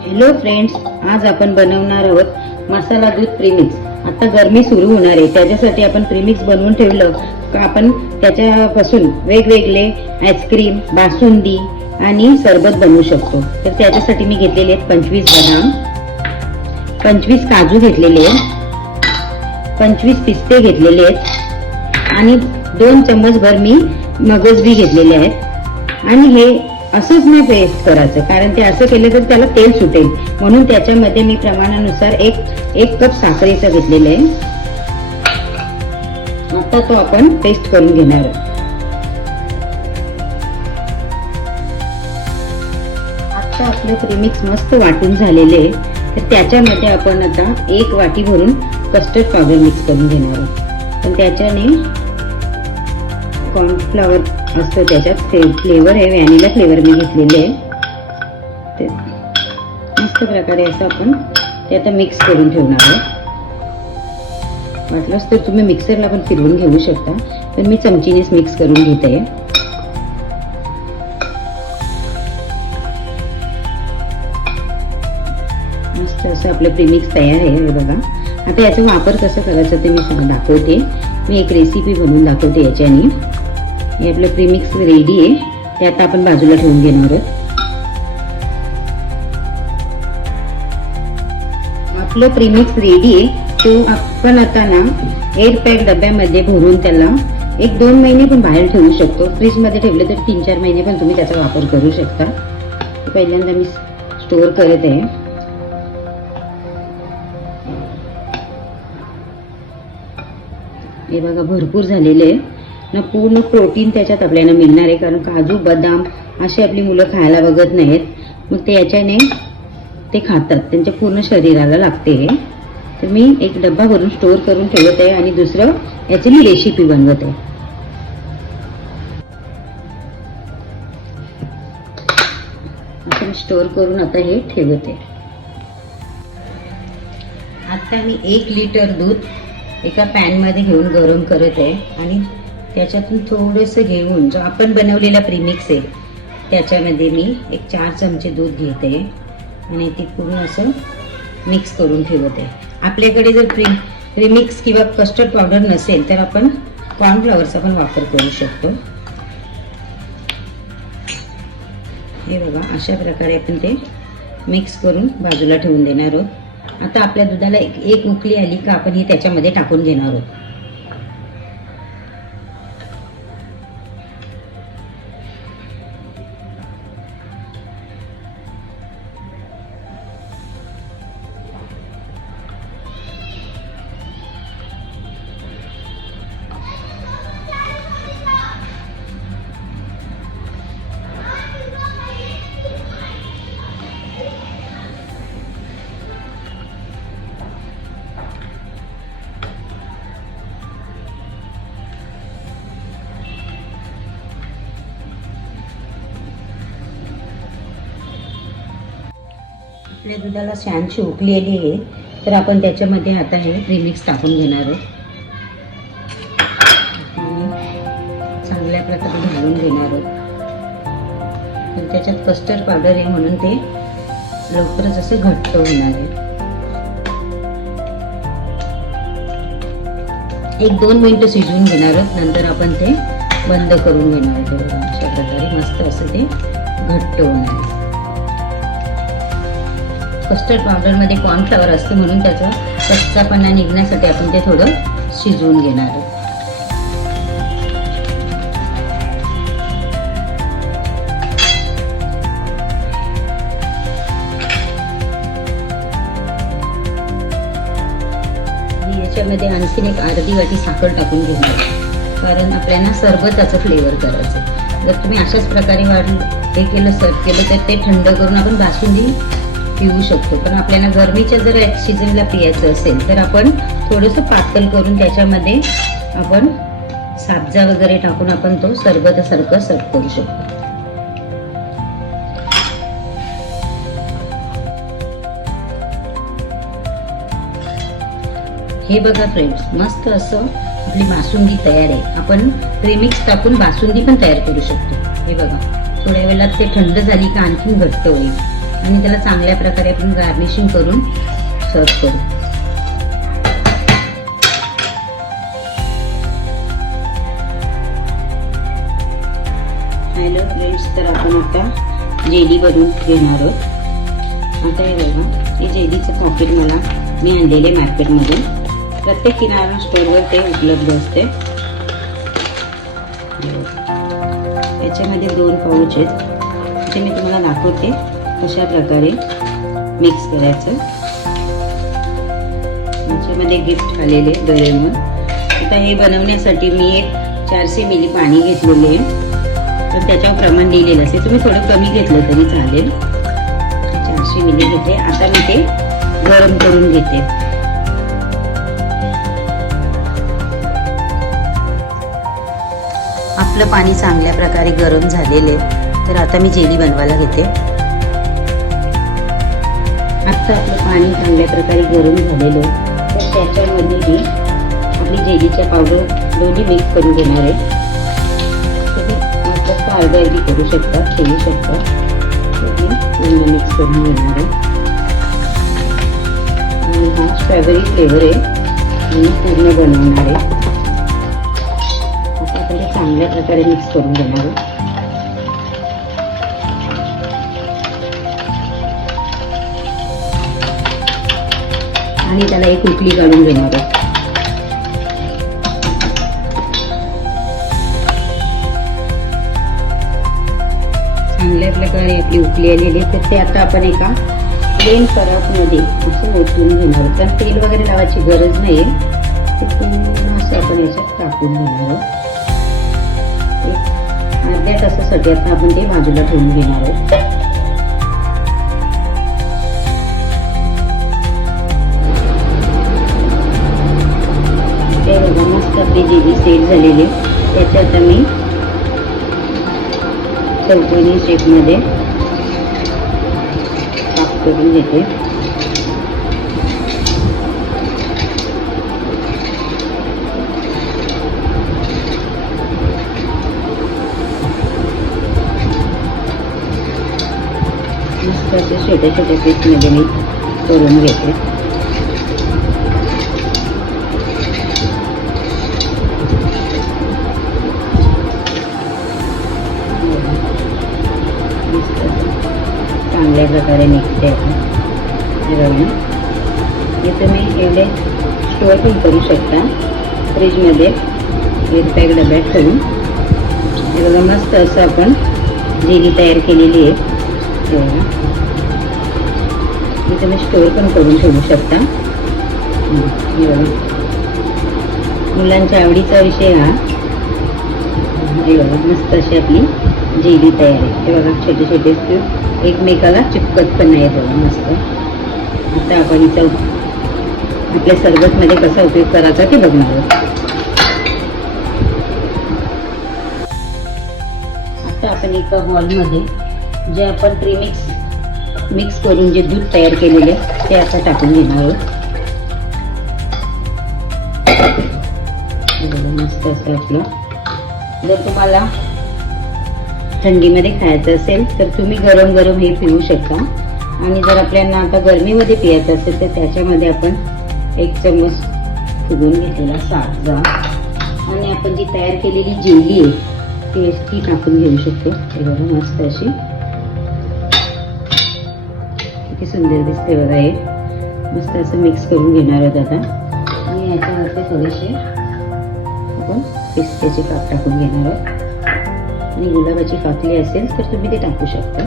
Hello friends, आज आपण बनवणार आहोत मसाला दूध प्रीमिक्स। आता गरमी सुरू होणार आहे, त्याच्यासाठी आपण प्रीमिक्स बनवून ठेवलं का आपण त्याच्यापासून वेगवेगळे आईस्क्रीम, बासुंदी आणि सरबत बनवू शकतो। तर त्याच्यासाठी मी घेतलेले आहेत 25 बदाम, 25 काजू घेतलेले आहेत, 25 पिस्ते घेतलेले आहेत आणि 2 चम्मचभर मी मगज बी घेतलेले आहेत। आणि हे असंच नाही पेस्ट करायचं, कारण ते असं केलं तर त्याला तेल सुटेल, म्हणून त्याच्यामध्ये मी प्रमाणानुसार एक कप साखरेचं घेतलेलं आहे। आता तो आपण पेस्ट करून घेणार आहोत। आता आपले प्रीमिक्स मस्त वाटून झालेले आहे, तर त्याच्यामध्ये आपण आता 1 वाटी भरून कस्टर्ड पावडर मिक्स करून घेणार आहोत। पण त्याच्याने कॉर्नफ्लॉवर असतो, त्याच्यात फ्लेवर आहे, व्हॅनिला फ्लेवर मी घेतलेले आहे। ते मस्त प्रकारे असं आपण ते आता मिक्स करून ठेवणार आहोत। वाटलंच तर तुम्ही मिक्सरला पण फिरवून घेऊ शकता, पण मी चमचीनेच मिक्स करून घेते। मस्त असं आपलं प्रीमिक्स तयार आहे, हे बघा। आता याचा वापर कसा करायचा ते मी दाखवते। मी एक रेसिपी बनवून दाखवते याच्याने। हे आपलं प्रीमिक्स रेडी आहे, ते आता आपण बाजूला ठेवून घेणार आहोत। आपलं प्रीमिक्स रेडी आहे, तो आपण आता ना एअर पॅक डब्यामध्ये भरून त्याला 1-2 महिने पण बाहेर ठेवू शकतो। फ्रीज मध्ये ठेवले तर 3-4 महिने पण तुम्ही त्याचा वापर करू शकता। पहिल्यांदा मी स्टोर करत आहे। हे बघा, भरपूर झालेले आहे ना, पूर्ण प्रोटीन त्याच्यात आपल्याला मिळणार आहे, कारण काजू बदाम असे आपली मुलं खायला बघत नाहीत, मग ते याच्याने ते खातात, त्यांच्या पूर्ण शरीराला लागते हे। तर मी एक डब्बा भरून स्टोर करून ठेवत आहे आणि दुसरं याची मी रेसिपी बनवत आहे। आपण स्टोर करून आता हे ठेवत आहे। आता मी 1 लिटर दूध एका पॅन मध्ये घेऊन गरम करत आहे आणि त्याच्यातून थोडंसं घेऊन जो आपण बनवलेला प्रीमिक्स आहे त्याच्यामध्ये मी 4 चमचे दूध घेते आणि ते पूर्ण असं मिक्स करून ठेवते। आपल्याकडे जर प्रीमिक्स किंवा कस्टर्ड पावडर नसेल तर आपण कॉर्नफ्लॉवरचा पण वापर करू शकतो। हे बघा, अशा प्रकारे आपण ते मिक्स करून बाजूला ठेवून देणार आहोत। आता आपल्या दुधाला एक उकळी आली का आपण हे त्याच्यामध्ये टाकून घेणार आहोत। आपल्या दुधाला छानशी उकळी आली आहे, तर आपण त्याच्यामध्ये आता हे प्रीमिक्स टाकून घेणार आहोत। चांगल्या प्रकारे घालून घेणार आहोत। तर त्याच्यात कस्टर्ड पावडर आहे म्हणून ते लवकरच असं घट्ट होणार आहे। 1-2 मिनिटं शिजवून घेणार आहोत, नंतर आपण ते बंद करून घेणार आहोत। अशा प्रकारे मस्त असं ते घट्ट होणार आहे। कस्टर्ड पावडर मध्ये कॉर्नफ्लॉवर असते म्हणून त्याचा कच्चापणा निघण्यासाठी आपण ते थोडं शिजवून घेणार आहोत। याच्यामध्ये आणखीन एक अर्धी वाटी साखर टाकून घेणार, कारण आपल्याला सरबताचं फ्लेवर करायचं। जर तुम्ही अशाच प्रकारे हे केलं, सर्व केलं, तर ते थंड करून आपण बासुंदी पिऊ शकतो। पण आपल्याला गरमीच्या जर सीझनला पियायचं असेल तर आपण थोडंसं पातळ करून त्याच्यामध्ये आपण साबजा वगैरे टाकून आपण तो सरबतासारखं सर्व करू शकतो। हे बघा फ्रेंड्स, मस्त असं आपली बासुंदी तयार आहे। आपण प्रीमिक्स टाकून बासुंदी पण तयार करू शकतो। हे बघा, थोड्या वेळात ते थंड झाली का आणखीन घट्ट होईल। आणि त्याला चांगल्या प्रकारे आपण गार्निशिंग करून सर्व करू. हॅलो फ्रेंड्स, तर आपण आता जेली बनवून घेणार आहोत. आता हे बघा, हे जेलीचं पॉकेट मला मी आणलेले मार्केटमधून. प्रत्येक किराणा स्टोअरवर ते उपलब्ध असते. याच्यामध्ये 2 पाऊच आहेत, ते मी तुम्हाला दाखवते कशा प्रकारे मिक्स करायचं. याच्यामध्ये गिफ्ट आलेले डोरेमॉन. आता हे बनवण्यासाठी मी एक 400 मिली पाणी घेतलेले आहे. तर त्याच्यावर प्रमाण लिहिलेलं असेल, तुम्ही थोडं कमी घेतलं तरी चालेल. 400 मिली घेते. आता मी ते गरम करून घेते. आपलं पाणी चांगल्या प्रकारे गरम झालेले, तर आता मी जेली बनवायला घेते. आता आपलं पाणी चांगल्या प्रकारे गरम झालेलं, तर त्याच्यामध्ये मी आपली जेलीच्या पावडर दोन्ही मिक्स करून घेणार आहे. अर्धा अर्धी करू शकता, ठेवू शकता. पूर्ण मिक्स करून घेणार आहे. आणि हा स्ट्रॉबेरी फ्लेवर आहे, आणि पूर्ण बनवणार आहे. आता आपण ते चांगल्या प्रकारे मिक्स करून घेणार आहे. आणि त्याला एक उकळी काढून घेणार आहे. चांगल्या प्रकारे आपली उकळी आलेली, तर ते आता आपण एका प्लेन परातमध्ये असं ओतून घेणार आहोत. कारण तेल वगैरे लावायची गरज नाही आहे. ते पूर्ण असं आपण याच्यात टाकून घेणार आहोत. अर्ध्या तासासाठी आता आपण ते बाजूला ठेवून घेणार आहोत. ते बघा, मस्त आपली जेली सेट झालेली. त्याच्यात मी चौकोनी शेपमध्ये काप करून घेते. मस्त असे छोट्या छोट्या पीसमध्ये मी करून घेते. चांगल्या प्रकारे निघते. हे तुम्ही एवढे स्टोअर पण करू शकता फ्रीजमध्ये एअरपॅक डब्यात ठेवून. हे बघा, मस्त असं आपण जेली तयार केलेली आहे. हे तुम्ही स्टोअर पण करून ठेवू शकता. हे बघा, मुलांच्या आवडीचा विषय हा. हे बघा, मस्त अशी आपली जेली तयार आहे. हे बघा, छोटे छोटे एकमेकाला चिपकत पण नाही. बघा, मस्त. आता आपण हिचा आपल्या सरबतमध्ये कसा उपयोग करायचा ते बघणार आहोत. आता आपण एका बॉलमध्ये जे आपण प्रीमिक्स मिक्स करून जे दूध तयार केलेले ते आता टाकून घेणार आहोत. मस्त असं आपलं. जर तुम्हाला थंडीमध्ये खायचं असेल तर तुम्ही गरम गरम हे पिऊ शकता. आणि जर आपल्याला आता गरमीमध्ये पियायचं असेल तर त्याच्यामध्ये आपण 1 चम्मच फुगून घेतलेला साखर आणि आपण जी तयार केलेली जेली आहे ती टाकून घेऊ शकतो. हे बघा, मस्त अशी किती सुंदर दिसते बघा. हे मस्त असं मिक्स करून घेणार आहोत आता. आणि याच्यावरती थोडेसे आपण पिस्त्याचे काप टाकून घेणार आहोत. आणि गुलाबाची काकली असेल तर तुम्ही ते टाकू शकता.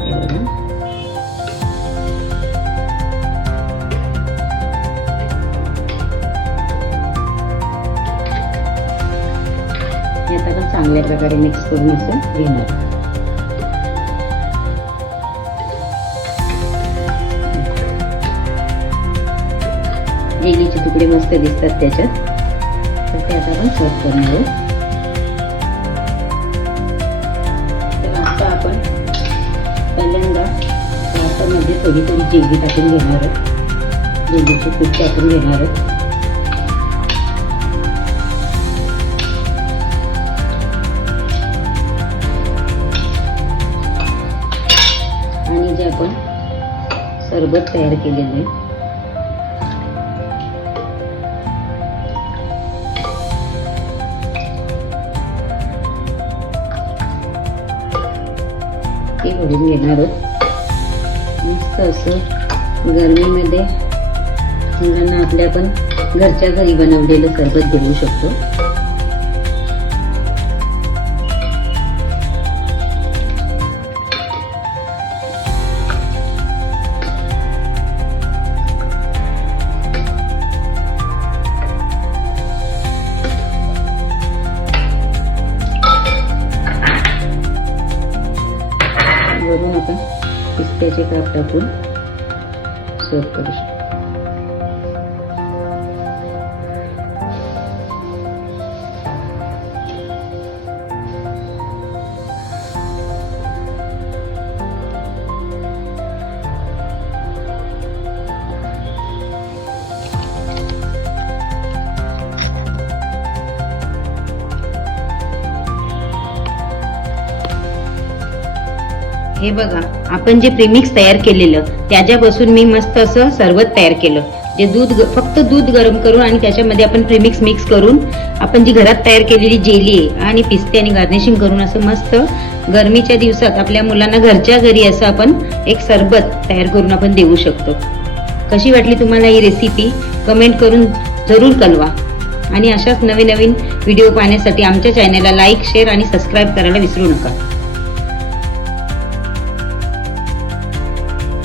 हे बघा, हे आता आपण चांगल्या प्रकारे मिक्स करून असं घेणार. जेलीचे तुकडे मस्त दिसतात त्याच्यात, तर ते आता आपण सर्व करणार आहोत. आपण पहिल्यांदा वाटामध्ये थोडी थोडी जेली टाकून घेणार आहोत. जेलीची कूट टाकून घेणार आहोत. आणि हे जे आपण सरबत तयार केलेलं आहे ते भरून घेणार आहोत. मस्त असं गरमीमध्ये मुलांना आपल्या आपण घरच्या घरी बनवलेलं सरबत देऊ शकतो. वरून आपण पिस्त्याचे काप टाकून सर्व करू शकतो. हे बघा, आपण जे प्रीमिक्स तयार केलेलं त्याच्यापासून मी मस्त असं सरबत तयार केलं. जे फक्त दूध गरम करून आणि त्याच्यामध्ये आपण प्रीमिक्स मिक्स करून आपण जी घरात तयार केलेली जेली आहे आणि पिस्ते आणि गार्निशिंग करून असं मस्त गरमीच्या दिवसात आपल्या मुलांना घरच्या घरी असं आपण एक सरबत तयार करून आपण देऊ शकतो. कशी वाटली तुम्हाला ही रेसिपी कमेंट करून जरूर कळवा. आणि अशाच नवीन नवीन व्हिडिओ पाहण्यासाठी आमच्या चॅनलला लाईक, शेअर आणि सबस्क्राईब करायला विसरू नका.